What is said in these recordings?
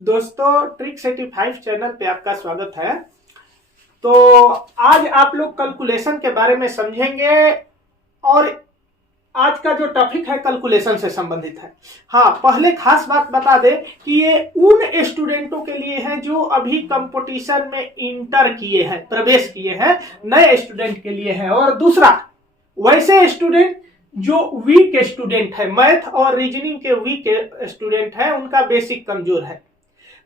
दोस्तों, trick 85 channel पे आपका स्वागत है। तो आज आप लोग कैलकुलेशन के बारे में समझेंगे और आज का जो टॉपिक है कैलकुलेशन से संबंधित है। हाँ, पहले खास बात बता दें कि ये उन स्टूडेंटों के लिए है जो अभी कंपटीशन में इंटर किए हैं, प्रवेश किए हैं, नए स्टूडेंट के लिए है। और दूसरा, वैसे स्टूडेंट जो वीक स्टूडेंट है, मैथ और रीजनिंग के वीक स्टूडेंट है, उनका बेसिक कमजोर है,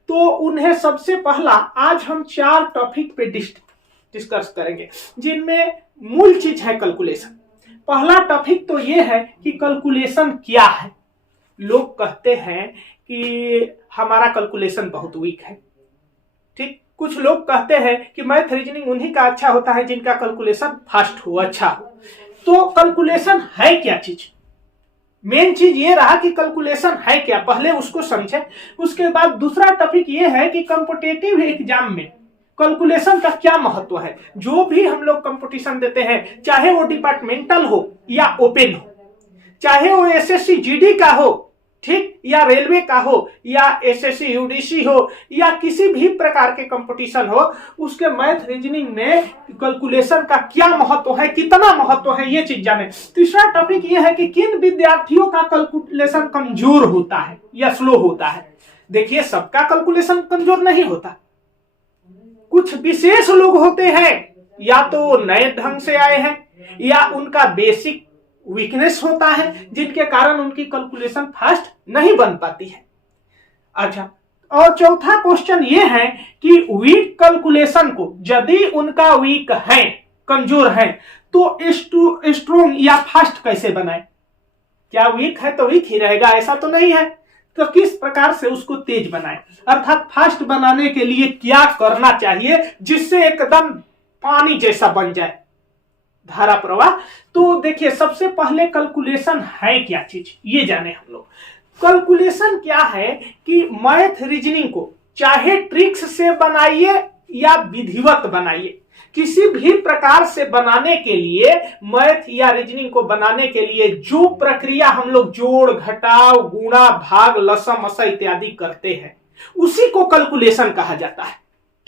तो उन्हें सबसे पहला आज हम 4 टॉपिक पे डिस्कस करेंगे, जिनमें मूल चीज है कैलकुलेशन। पहला टॉपिक तो ये है कि कैलकुलेशन क्या है। लोग कहते हैं कि हमारा कैलकुलेशन बहुत वीक है। ठीक, कुछ लोग कहते हैं कि मैथ रीजनिंग उन्हीं का अच्छा होता है जिनका कैलकुलेशन फास्ट हो, अच्छा हो। तो कैलकुलेशन है क्या चीज? मेन चीज ये रहा कि कैलकुलेशन है क्या, पहले उसको समझे। उसके बाद दूसरा टॉपिक ये है कि कॉम्पिटिटिव एग्जाम में कैलकुलेशन का क्या महत्व है। जो भी हम लोग कंपटीशन देते हैं, चाहे वो डिपार्टमेंटल हो या ओपन हो, चाहे वो एसएससी जीडी का हो, ठीक, या रेलवे का हो, या एसएससी यूडीसी हो, या किसी भी प्रकार के कंपटीशन हो, उसके मैथ रीजनिंग में कैलकुलेशन का क्या महत्व है, कितना महत्व है, ये चीज जाने। तीसरा टॉपिक ये है कि किन विद्यार्थियों का कैलकुलेशन कमजोर होता है या स्लो होता है। देखिए, सबका कैलकुलेशन कमजोर नहीं होता। कुछ विशेष लोग होते हैं, या तो नए ढंग से आए हैं, या उनका बेसिक वीकनेस होता है, जिनके कारण उनकी कैलकुलेशन फास्ट नहीं बन पाती है। अच्छा, और चौथा क्वेश्चन ये है कि वीक कैलकुलेशन को यदि उनका वीक है, कमजोर है, तो स्ट्रोंग या फास्ट कैसे बनाए। क्या वीक है तो वीक ही रहेगा, ऐसा तो नहीं है। तो किस प्रकार से उसको तेज बनाए, अर्थात फास्ट बनाने के लिए क्या करना चाहिए जिससे एकदम पानी जैसा बन जाए, धारा प्रवाह। तो देखिए, सबसे पहले कैलकुलेशन है क्या चीज, ये जाने हम लोग। कैलकुलेशन क्या है कि मैथ रीजनिंग को चाहे ट्रिक्स से बनाइए या विधिवत बनाइए, किसी भी प्रकार से बनाने के लिए, मैथ या रीजनिंग को बनाने के लिए जो प्रक्रिया हम लोग जोड़ घटाव गुणा भाग लसम मसा इत्यादि करते हैं, उसी को कैलकुलेशन कहा जाता है।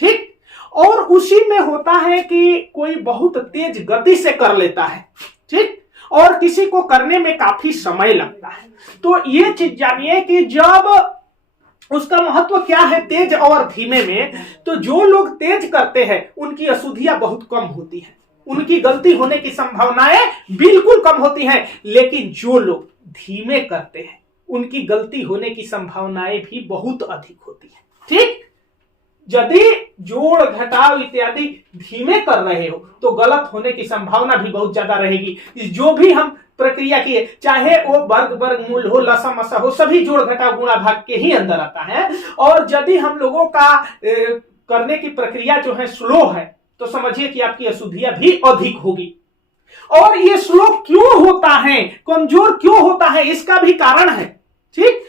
ठीक, और उसी में होता है कि कोई बहुत तेज गति से कर लेता है, ठीक, और किसी को करने में काफी समय लगता है। तो ये चीज जानिए कि जब उसका महत्व क्या है तेज और धीमे में, तो जो लोग तेज करते हैं उनकी अशुद्धियां बहुत कम होती हैं, उनकी गलती होने की संभावनाएं बिल्कुल कम होती हैं। लेकिन जो लोग धीमे करते हैं उनकी गलती होने की संभावनाएं भी बहुत अधिक होती है। ठीक, यदि जोड़ घटाव इत्यादि धीमे कर रहे हो तो गलत होने की संभावना भी बहुत ज्यादा रहेगी। जो भी हम प्रक्रिया किए, चाहे वो वर्ग वर्गमूल हो, लसम मसा हो, सभी जोड़ घटाव गुणा भाग के ही अंदर आता है। और यदि हम लोगों का करने की प्रक्रिया जो है स्लो है, तो समझिए कि आपकी अशुद्धियां भी अधिक होगी। और ये स्लो क्यों होता है, कमजोर क्यों होता है, इसका भी कारण है। ठीक,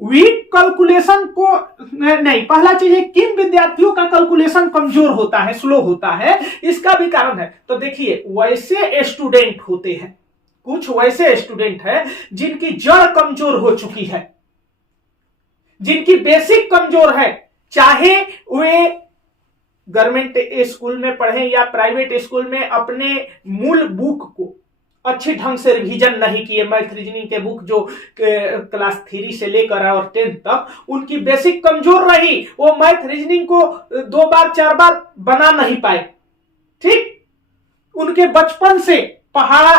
वीक कैलकुलेशन को नहीं, पहला चीज है किन विद्यार्थियों का कैलकुलेशन कमजोर होता है, स्लो होता है, इसका भी कारण है। तो देखिए, वैसे स्टूडेंट होते हैं, कुछ वैसे स्टूडेंट हैं जिनकी जड़ कमजोर हो चुकी है, जिनकी बेसिक कमजोर है, चाहे वे गवर्नमेंट स्कूल में पढ़े या प्राइवेट स्कूल में, अपने मूल बुक को अच्छे ढंग से रिवीजन नहीं किए। मैथ रीजनिंग के बुक जो क्लास 3 से लेकर और 10 तक, उनकी बेसिक कमजोर रही, वो मैथ रीजनिंग को 2 बार 4 बार बना नहीं पाए। ठीक, उनके बचपन से पहाड़ा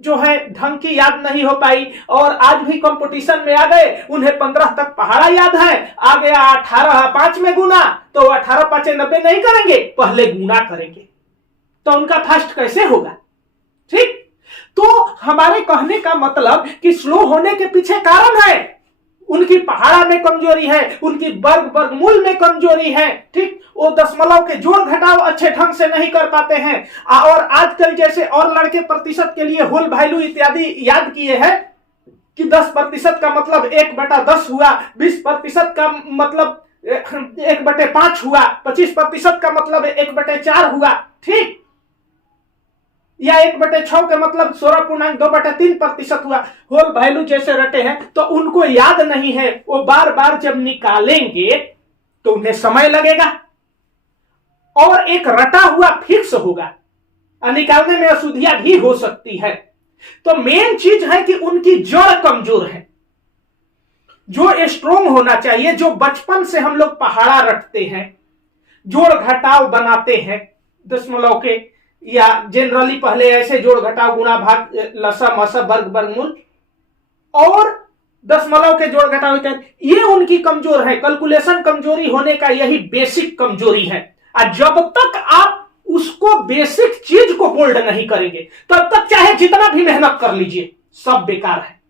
जो है ढंग की याद नहीं हो पाई, और आज भी कंपटीशन में आ गए, उन्हें 15 तक पहाड़ा याद है, आ गया 18 5 में गुना, तो 18 5 90 नहीं करेंगे, पहले गुना करेंगे, तो उनका फास्ट कैसे होगा। ठीक, तो हमारे कहने का मतलब कि स्लो होने के पीछे कारण है, उनकी पहाड़ा में कमजोरी है, उनकी वर्ग वर्गमूल में कमजोरी है। ठीक, वो दशमलव के जोड़ घटाव अच्छे ढंग से नहीं कर पाते हैं, और आजकल जैसे और लड़के प्रतिशत के लिए होल वैल्यू इत्यादि याद किए हैं कि 10% का मतलब 1/10 हुआ, 20% का मतलब 1/5 हुआ, 25% का मतलब 1/4 हुआ। ठीक, या 1/6 का मतलब 16.2/3% हुआ, होल वैल्यू जैसे रटे हैं तो उनको याद नहीं है, वो बार बार जब निकालेंगे तो उन्हें समय लगेगा और एक रटा हुआ फिक्स होगा, निकालने में अशुद्धियां भी हो सकती है। तो मेन चीज है कि उनकी जड़ कमजोर है। जो स्ट्रोंग होना चाहिए, जो बचपन से हम लोग पहाड़ा रटते हैं, जोड़ घटाव बनाते हैं दशमलव के, या जनरली पहले ऐसे जोड़ घटाव गुणा भाग लसा मसा वर्ग वर्गमूल और दशमलव के जोड़ घटाव इत्यादि, ये उनकी कमजोर है। कैलकुलेशन कमजोरी होने का यही बेसिक कमजोरी है। और जब तक आप उसको बेसिक चीज को बोल्ड नहीं करेंगे तब तक चाहे जितना भी मेहनत कर लीजिए सब बेकार है।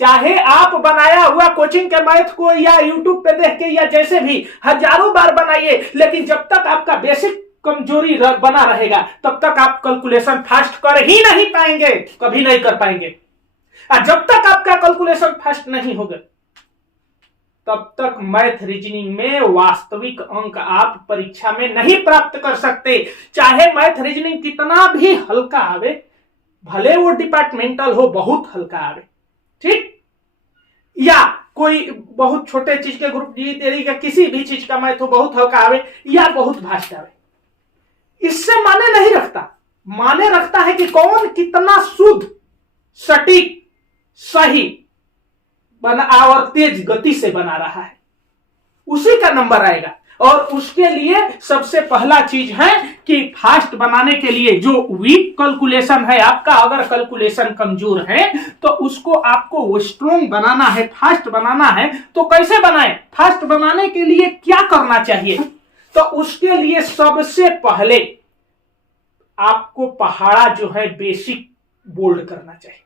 चाहे आप बनाया हुआ कोचिंग के मैथ को या यूट्यूब पे देख के या जैसे भी हजारों बार बनाइए, लेकिन जब तक आपका बेसिक कमजोरी बना रहेगा तब तक आप कैलकुलेशन फास्ट कर ही नहीं पाएंगे, कभी नहीं कर पाएंगे। और जब तक आपका कैलकुलेशन फास्ट नहीं होगा तब तक मैथ रीजनिंग में वास्तविक अंक आप परीक्षा में नहीं प्राप्त कर सकते। चाहे मैथ रीजनिंग कितना भी हल्का आवे, भले वो डिपार्टमेंटल हो बहुत हल्का आवे, ठीक, या कोई बहुत छोटे चीज के ग्रुप डी तेरी का किसी भी चीज का मैथ हो बहुत हल्का आवे या बहुत भास्ट आवे, इससे माने नहीं रखता। माने रखता है कि कौन कितना शुद्ध सटीक सही बना और तेज गति से बना रहा है, उसी का नंबर आएगा। और उसके लिए सबसे पहला चीज है कि फास्ट बनाने के लिए जो वीक कैलकुलेशन है आपका, अगर कैलकुलेशन कमजोर है तो उसको आपको स्ट्रॉन्ग बनाना है, फास्ट बनाना है। तो कैसे बनाए? फास्ट बनाने के लिए क्या करना चाहिए? तो उसके लिए सबसे पहले आपको पहाड़ा जो है बेसिक बोल्ड करना चाहिए,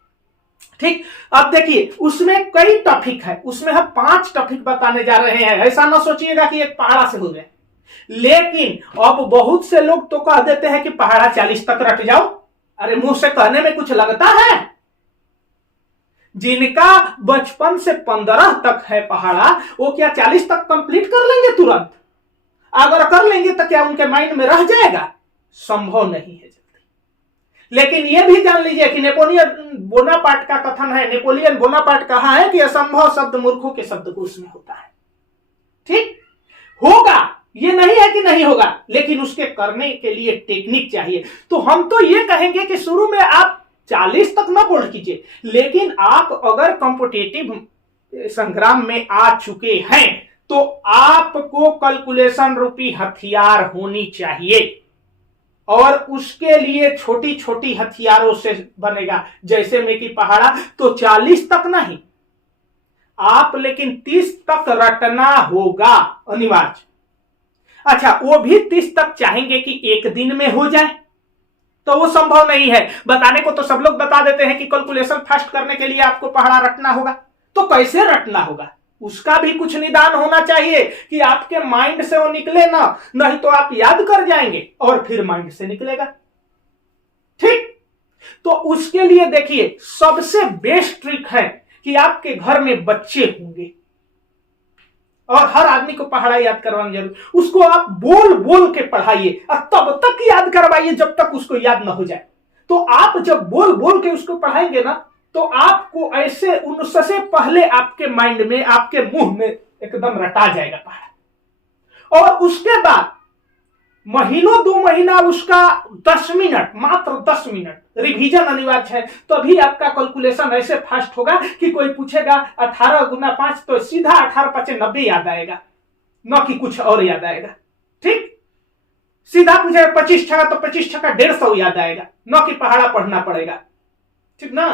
ठीक। अब देखिए उसमें कई टॉपिक है, उसमें हम 5 टॉपिक बताने जा रहे हैं। ऐसा ना सोचिएगा कि एक पहाड़ा से हो गया, लेकिन अब बहुत से लोग तो कह देते हैं कि पहाड़ा 40 तक रट जाओ। अरे मुंह से कहने में कुछ लगता है? जिनका बचपन से 15 तक है पहाड़ा, वो क्या 40 तक कंप्लीट कर लेंगे तुरंत? अगर कर लेंगे तो क्या उनके माइंड में रह जाएगा? संभव नहीं है। लेकिन यह भी जान लीजिए कि नेपोलियन बोनापार्ट का कथन है, नेपोलियन बोनापार्ट कहा है कि असंभव शब्द मूर्खों के शब्दकोश में होता है, ठीक। होगा, यह नहीं है कि नहीं होगा, लेकिन उसके करने के लिए टेक्निक चाहिए। तो हम तो यह कहेंगे कि शुरू में आप 40 तक ना बोल्ड कीजिए, लेकिन आप अगर कॉम्पिटिटिव संग्राम में आ चुके हैं तो आपको कैलकुलेशन रूपी हथियार होनी चाहिए। और उसके लिए छोटी छोटी हथियारों से बनेगा, जैसे में कि पहाड़ा तो 40 तक नहीं आप, लेकिन 30 तक रटना होगा अनिवार्य। अच्छा, वो भी 30 तक चाहेंगे कि एक दिन में हो जाए, तो वो संभव नहीं है। बताने को तो सब लोग बता देते हैं कि कैलकुलेशन फास्ट करने के लिए आपको पहाड़ा रटना होगा, तो कैसे रटना होगा उसका भी कुछ निदान होना चाहिए कि आपके माइंड से वो निकले ना, नहीं तो आप याद कर जाएंगे और फिर माइंड से निकलेगा, ठीक। तो उसके लिए देखिए सबसे बेस्ट ट्रिक है कि आपके घर में बच्चे होंगे और हर आदमी को पहाड़ा याद करवाना जरूर, उसको आप बोल बोल के पढ़ाइए और तब तक याद करवाइए जब तक उसको याद ना हो जाए। तो आप जब बोल बोल के उसको पढ़ाएंगे ना तो आपको ऐसे उनसे पहले आपके माइंड में, आपके मुंह में एकदम रटा जाएगा पहाड़ा। और उसके बाद महीनों 2 महीना उसका 10 मिनट, मात्र 10 मिनट रिवीजन अनिवार्य है, तभी आपका कैलकुलेशन ऐसे फास्ट होगा कि कोई पूछेगा 18 गुना 5 तो सीधा 18 5 90 याद आएगा, न कि कुछ और याद आएगा, ठीक। सीधा पूछेगा 25 छक्का तो 25 छक्का 150 याद आएगा, न कि पहाड़ा पढ़ना पड़ेगा, ठीक ना।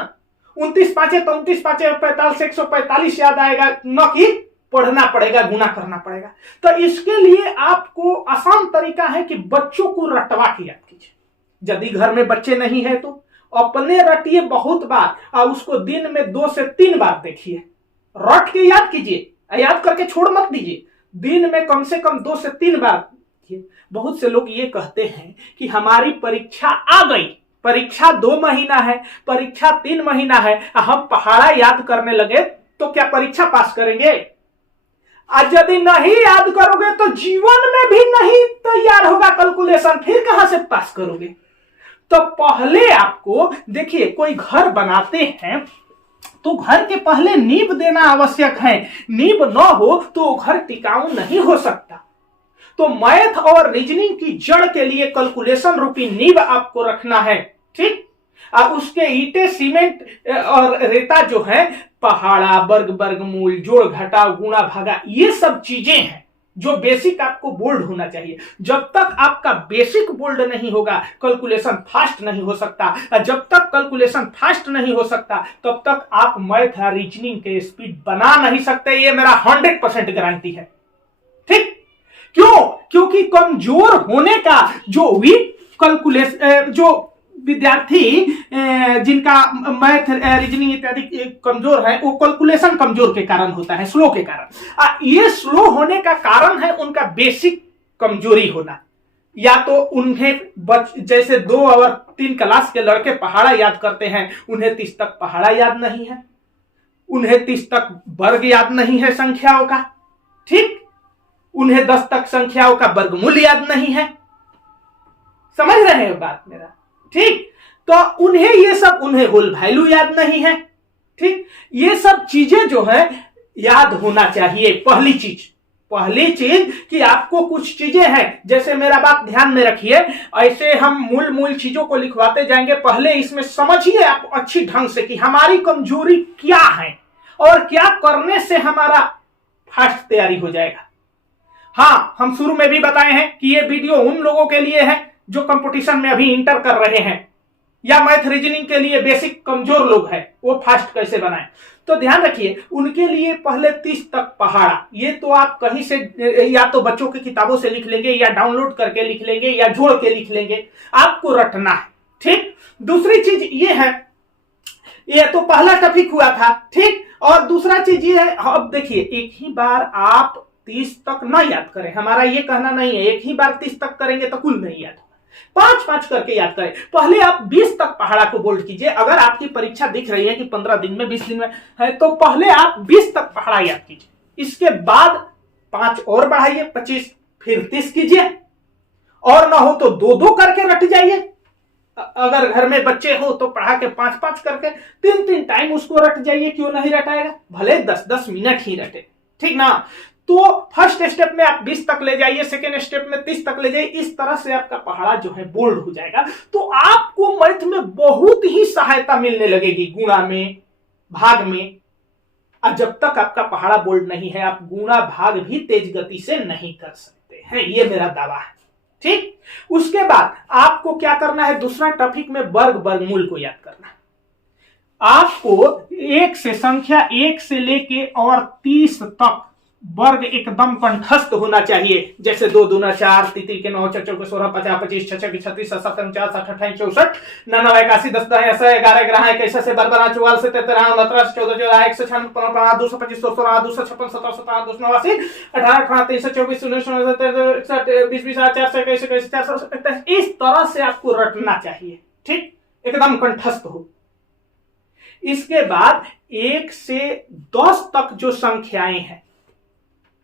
29 5 तो 29 5 45 145 याद आएगा, न कि पढ़ना पड़ेगा, गुना करना पड़ेगा। तो इसके लिए आपको आसान तरीका है कि बच्चों को रटवा के याद कीजिए। यदि घर में बच्चे नहीं है तो अपने रटिए बहुत बार और उसको दिन में 2 से 3 बार देखिए, रट के याद कीजिए, याद करके छोड़ मत दीजिए, दिन में कम से कम 2 से 3 बार। बहुत से लोग ये कहते हैं कि हमारी परीक्षा आ गई, परीक्षा 2 महीना है, परीक्षा 3 महीना है, हम पहाड़ा याद करने लगे तो क्या परीक्षा पास करेंगे? आज यदि नहीं याद करोगे तो जीवन में भी नहीं तैयार होगा कैलकुलेशन, फिर कहां से पास करोगे? तो पहले आपको देखिए, कोई घर बनाते हैं तो घर के पहले नींव देना आवश्यक है। नींव न हो तो घर टिकाऊ नहीं हो सकता। तो मैथ और रीजनिंग की जड़ के लिए कैलकुलेशन रूपी नींव आपको रखना है, ठीक। और उसके ईंटें, सीमेंट और रेता जो है, पहाड़ा, वर्ग, वर्गमूल, जोड़ घटाव, गुणा भागा, ये सब चीजें हैं जो बेसिक आपको बोल्ड होना चाहिए। जब तक आपका बेसिक बोल्ड नहीं होगा, कैलकुलेशन फास्ट नहीं हो सकता। और जब तक कैलकुलेशन फास्ट नहीं हो सकता, तब तक आप मैथ या रीजनिंग के स्पीड बना नहीं सकते। ये मेरा 100% गारंटी है, ठीक। क्यों? क्योंकि कमजोर होने का जो वीक कैलकुलेशन, जो विद्यार्थी जिनका मैथ, रीजनिंग इत्यादि कमजोर है, वो कैलकुलेशन कमजोर के कारण होता है, स्लो के कारण। ये स्लो होने का कारण है उनका बेसिक कमजोरी होना। या तो उन्हें जैसे 2 और 3 क्लास के लड़के पहाड़ा याद करते हैं, उन्हें 30 तक पहाड़ा याद नहीं है, उन्हें 30 तक वर्ग याद नहीं है संख्याओं का, ठीक। उन्हें 10 तक संख्याओं का वर्गमूल याद नहीं है। समझ रहे हैं बात मेरा, ठीक। तो उन्हें होल वैल्यू याद नहीं है, ठीक। ये सब चीजें जो है याद होना चाहिए। पहली चीज कि आपको कुछ चीजें हैं, जैसे मेरा बात ध्यान में रखिए, ऐसे हम मूल चीजों को लिखवाते जाएंगे। पहले इसमें समझिए आप अच्छी ढंग से कि हमारी कमजोरी क्या है और क्या करने से हमारा फास्ट तैयारी हो जाएगा। हाँ, हम शुरू में भी बताए हैं कि ये वीडियो उन लोगों के लिए है जो कंपटीशन में अभी इंटर कर रहे हैं, या मैथ रीजनिंग के लिए बेसिक कमजोर लोग हैं, वो फास्ट कैसे बनाएं। तो ध्यान रखिए, उनके लिए पहले 30 तक पहाड़ा, ये तो आप कहीं से या तो बच्चों की किताबों से लिख लेंगे, या डाउनलोड करके लिख लेंगे, या जोड़ के लिख लेंगे, आपको रटना है, ठीक। दूसरी चीज ये है, ये तो पहला टॉपिक हुआ था, ठीक। और दूसरा चीज ये है, अब देखिए, एक ही बार आप 30 तक ना याद करें, हमारा ये कहना नहीं है एक ही बार 30 तक करेंगे तो कुल नहीं याद होगा। 5-5 करके याद करें। पहले आप 20 तक पहाड़ा को बोल्ड कीजिए। अगर आपकी परीक्षा दिख रही है कि 15 दिन में, 20 दिन में है, तो पहले आप 20 तक पहाड़ा याद कीजिए। इसके बाद 5 और बढ़ाइए, 25, फिर 30 कीजिए, और ना हो तो 2-2 करके रट जाइए। अगर घर में बच्चे हो तो पढ़ा के 5-5 करके 3-3 टाइम उसको रट जाइए। क्यों नहीं रटाएगा? भले 10-10 मिनट ही रटे, ठीक ना। तो फर्स्ट स्टेप में आप 20 तक ले जाइए, सेकेंड स्टेप में 30 तक ले जाइए। इस तरह से आपका पहाड़ा जो है बोल्ड हो जाएगा। तो आपको मैथ में बहुत ही सहायता मिलने लगेगी, गुणा में, भाग में। और जब तक आपका पहाड़ा बोल्ड नहीं है, आप गुणा भाग भी तेज गति से नहीं कर सकते हैं, ये मेरा दावा है, ठीक। उसके बाद आपको क्या करना है, दूसरा टॉपिक में वर्ग, वर्गमूल को याद करना है। आपको संख्या 1 से लेके और 30 तक वर्ग एकदम कंठस्थ होना चाहिए। जैसे 2 दूना 4, 3 3 के 9, 4 4 के 16, 50 25, 6 6 के 36, 7 7 49, 60 64, 99 81, 10 10 11 11 21 से 12 44 से 13 19 14 14 196 15 225 16 256 17 17 289 18 18 324 19 61 20 20 4 से 21 21 427। इस तरह से आपको रटना चाहिए, ठीक, एकदम कंठस्थ हो। इसके बाद 1 से 10 तक जो संख्याएं हैं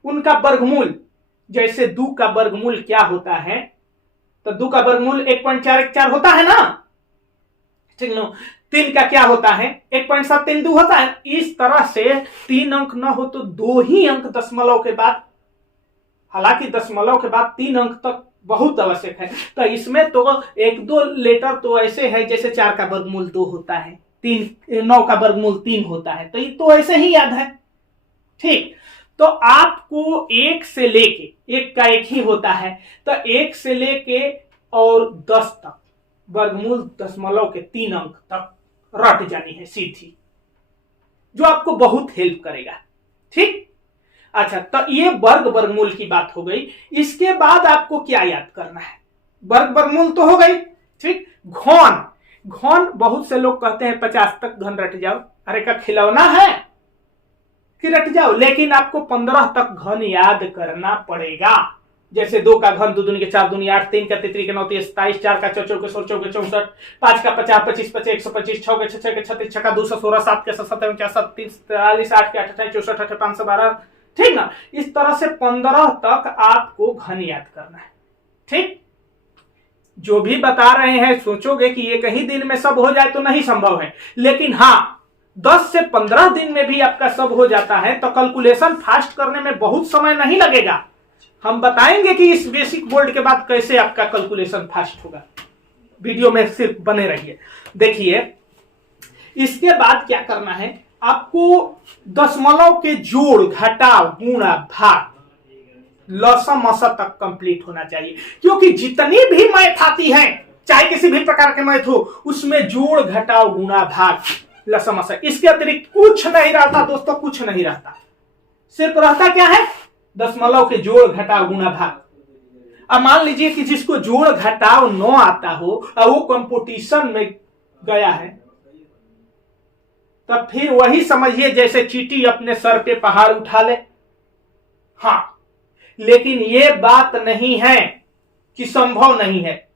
उनका वर्गमूल, जैसे 2 का वर्गमूल क्या होता है, तो 2 का वर्गमूल 1.414 होता है ना, ठीक ना। 3 का क्या होता है, 1.732 होता है। इस तरह से 3 अंक ना हो तो 2 ही अंक दशमलव के बाद, हालांकि दशमलव के बाद 3 अंक तक बहुत आवश्यक है। तो इसमें तो 1-2 लेटर तो ऐसे है, जैसे 4 का वर्गमूल 2 होता है, 9 का वर्गमूल 3 होता है, तो ये तो ऐसे ही याद है, ठीक। तो आपको 1 से लेके, 1 का 1 ही होता है, तो 1 से लेके और 10 तक वर्गमूल दशमलव के 3 अंक तक रट जानी है सीधी, जो आपको बहुत हेल्प करेगा, ठीक। अच्छा, तो ये वर्ग वर्गमूल की बात हो गई। इसके बाद आपको क्या याद करना है, वर्ग वर्गमूल तो हो गई, ठीक। घन बहुत से लोग कहते हैं 50 तक घन रट जाओ। अरे का खिलौना है कि रट जाओ, लेकिन आपको 15 तक घन याद करना पड़ेगा। जैसे 2 का घन 2 दूनी के 4 दूनी 8, 3 का 3 के 9 27, 4 का 4 4 के 16 4 के 64, 5 का 50 25 25 125, 6 के 6 6 के 36, 6 का 216, 7 के 77 47 30 43, 8 के 28 64 8 512, ठीक ना। इस तरह से 15 तक आपको घन याद करना है, ठीक। जो भी बता रहे हैं सोचोगे कि ये कहीं दिन में सब हो जाए तो नहीं संभव है, लेकिन हाँ 10 से 15 दिन में भी आपका सब हो जाता है तो कैलकुलेशन फास्ट करने में बहुत समय नहीं लगेगा। हम बताएंगे कि इस बेसिक बोर्ड के बाद कैसे आपका कैलकुलेशन फास्ट होगा। वीडियो में सिर्फ बने रहिए। देखिए इसके बाद क्या करना है, आपको दशमलव के जोड़ घटाव गुणा भाग लसम मसा तक कंप्लीट होना चाहिए, क्योंकि जितनी भी मैथ आती है चाहे किसी भी प्रकार के मैथ हो उसमें जोड़ घटाव गुणा भाग लसम मसा, इसके अतिरिक्त कुछ नहीं रहता दोस्तों, कुछ नहीं रहता। सिर्फ रहता क्या है, दशमलव के जोड़ घटाव गुणा भाग। अब मान लीजिए कि जिसको जोड़ घटाव न आता हो और वो कंपटीशन में गया है, तब फिर वही समझिए जैसे चींटी अपने सर पे पहाड़ उठा ले। हाँ, लेकिन ये बात नहीं है कि संभव नहीं है।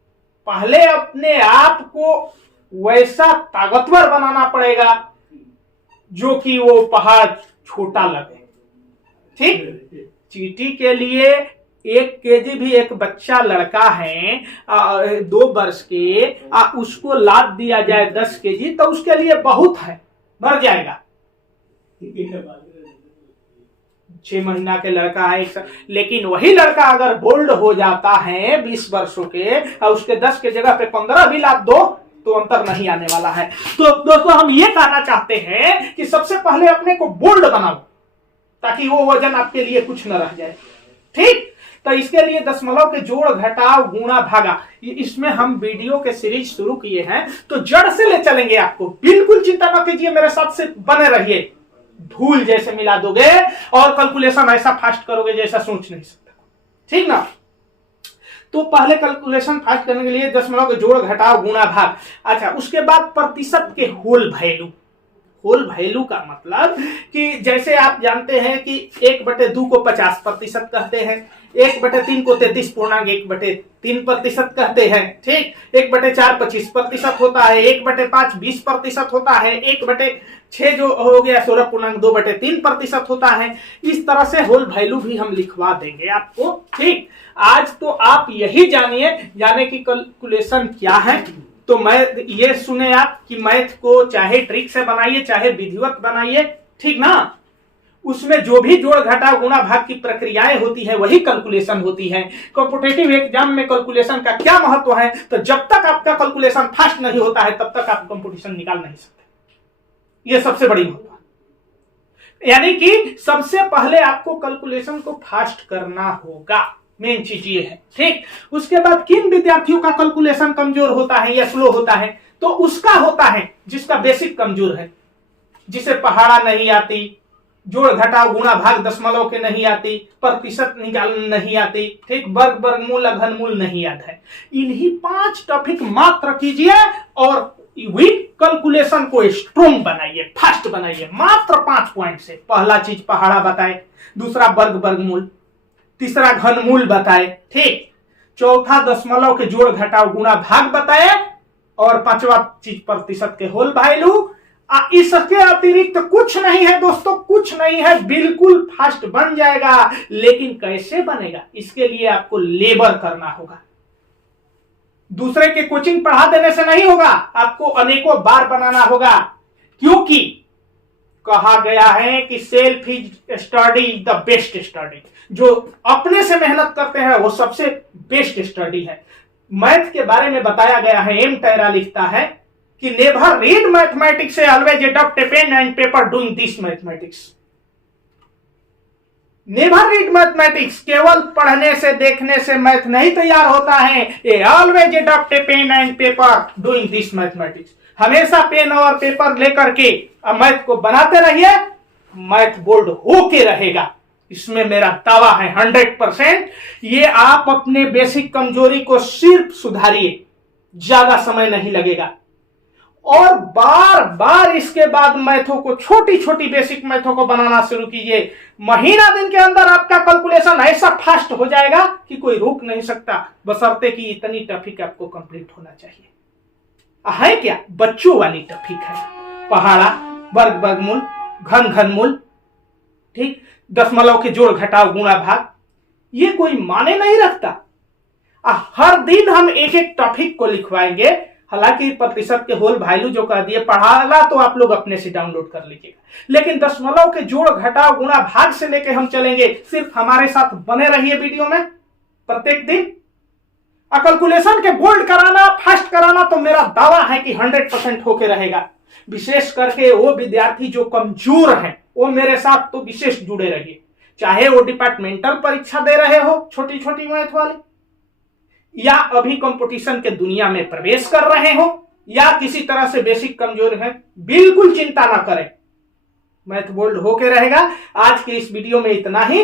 पहले अपने आप को वैसा ताकतवर बनाना पड़ेगा जो कि वो पहाड़ छोटा लगे। ठीक, चींटी के लिए 1 केजी भी एक बच्चा लड़का है 2 वर्ष के, उसको लाद दिया जाए 10 केजी तो उसके लिए बहुत है, मर जाएगा। 6 महीना के लड़का है, लेकिन वही लड़का अगर बोल्ड हो जाता है 20 वर्षों के और उसके 10 के जगह पे 15 भी लाद दो तो अंतर नहीं आने वाला है। तो दोस्तों हम ये कहना चाहते हैं कि सबसे पहले अपने को बोल्ड बनाओ ताकि वो वजन आपके लिए कुछ न रह जाए। ठीक, तो इसके लिए दशमलव के जोड़ घटाव गुणा भागा, इसमें हम वीडियो के सीरीज शुरू किए हैं तो जड़ से ले चलेंगे आपको। बिल्कुल चिंता न कीजिए, मेरे साथ से बने रहिए। धूल जैसे मिला दोगे और कैलकुलेशन ऐसा फास्ट करोगे जैसा सोच नहीं सकते। ठीक ना, तो पहले कैलकुलेशन फास्ट करने के लिए दशमलव के जोड़ घटाव गुणा भाग। अच्छा, उसके बाद प्रतिशत के होल वैल्यू। होल वैल्यू का मतलब कि जैसे आप जानते हैं कि 1/2 को 50% कहते हैं, 1/3 को 33.1/3% कहते हैं। ठीक, 1/4 25% होता है, 1/5 20% होता है, 1/6 जो हो गया 16.2/3% होता है। इस तरह से होल वैल्यू भी हम लिखवा देंगे आपको। ठीक, आज तो आप यही जाने की कैलकुलेशन क्या है। तो मैं ये सुने आप कि मैथ को चाहे ट्रिक से बनाइए चाहे विधिवत बनाइए, ठीक ना, उसमें जो भी जोड़ घटाव गुणा भाग की प्रक्रियाएं होती है वही कैलकुलेशन होती है। कॉम्पिटिटिव एग्जाम में कैलकुलेशन का क्या महत्व है, तो जब तक आपका कैलकुलेशन फास्ट नहीं होता है तब तक आप कंपटीशन निकाल नहीं सकते। यह सबसे बड़ी महत्व, यानी कि सबसे पहले आपको कैलकुलेशन को फास्ट करना होगा, मेन चीज ये है। ठीक, उसके बाद किन विद्यार्थियों का कैलकुलेशन कमजोर होता है या स्लो होता है, तो उसका होता है जिसका बेसिक कमजोर है, जिसे पहाड़ा नहीं आती, जोड़ घटाव गुणा भाग दशमलव के नहीं आती, प्रतिशत निकालना नहीं आती, ठीक, वर्ग वर्गमूल घनमूल नहीं याद है। इन्हीं 5 टॉपिक मात्र कीजिए और विद कैलकुलेशन को स्ट्रॉन्ग बनाइए, फास्ट बनाइए, मात्र 5 पॉइंट से। पहला चीज पहाड़ा बताए, दूसरा वर्ग वर्गमूल, तीसरा घनमूल बताए, ठीक, चौथा दशमलव के जोड़ घटाव गुणा भाग बताए और 5वां चीज प्रतिशत के होल वैल्यू। इसके अतिरिक्त कुछ नहीं है दोस्तों, कुछ नहीं है, बिल्कुल फास्ट बन जाएगा। लेकिन कैसे बनेगा, इसके लिए आपको लेबर करना होगा। दूसरे के कोचिंग पढ़ा देने से नहीं होगा, आपको अनेकों बार बनाना होगा, क्योंकि कहा गया है कि self study is the best study. जो अपने से मेहनत करते हैं वो सबसे बेस्ट स्टडी है। मैथ के बारे में बताया गया है, एम टैरा लिखता है कि never read mathematics, always adopt a pen and paper doing this mathematics. Never read mathematics, केवल पढ़ने से देखने से मैथ नहीं तैयार होता है। A always adopt a pen and paper doing this mathematics. हमेशा पेन और पेपर लेकर के मैथ को बनाते रहिए, मैथ बोल्ड होके रहेगा, इसमें मेरा दावा है 100%। ये आप अपने बेसिक कमजोरी को सिर्फ सुधारिए, ज्यादा समय नहीं लगेगा, और बार बार इसके बाद मैथों को, छोटी छोटी बेसिक मैथों को बनाना शुरू कीजिए। महीना दिन के अंदर आपका कैलकुलेशन ऐसा फास्ट हो जाएगा कि कोई रोक नहीं सकता, बशर्ते कि इतनी टॉपिक आपको कंप्लीट होना चाहिए। है क्या, बच्चों वाली टॉपिक है, पहाड़ा, वर्ग वर्गमूल, घन घनमूल, ठीक, दशमलव के जोड़ घटाव गुणा भाग, ये कोई माने नहीं रखता। हर दिन हम एक एक टॉपिक को लिखवाएंगे। हालांकि प्रतिशत के होल वैल्यू जो कह दिए पढ़ाला तो आप लोग अपने से डाउनलोड कर लीजिएगा, लेकिन दशमलव के जोड़ घटाव गुणा भाग से लेके हम चलेंगे। सिर्फ हमारे साथ बने रहिए वीडियो में प्रत्येक दिन। कैलकुलेशन के बोल्ड कराना, फास्ट कराना तो मेरा दावा है कि 100% होके रहेगा। विशेष करके वो विद्यार्थी जो कमजोर हैं वो मेरे साथ तो विशेष जुड़े रहिए, चाहे वो डिपार्टमेंटल परीक्षा दे रहे हो छोटी छोटी मैथ वाली, या अभी कंपटीशन के दुनिया में प्रवेश कर रहे हो, या किसी तरह से बेसिक कमजोर है, बिल्कुल चिंता ना करें, मैथ बोल्ड होके रहेगा। आज की इस वीडियो में इतना ही।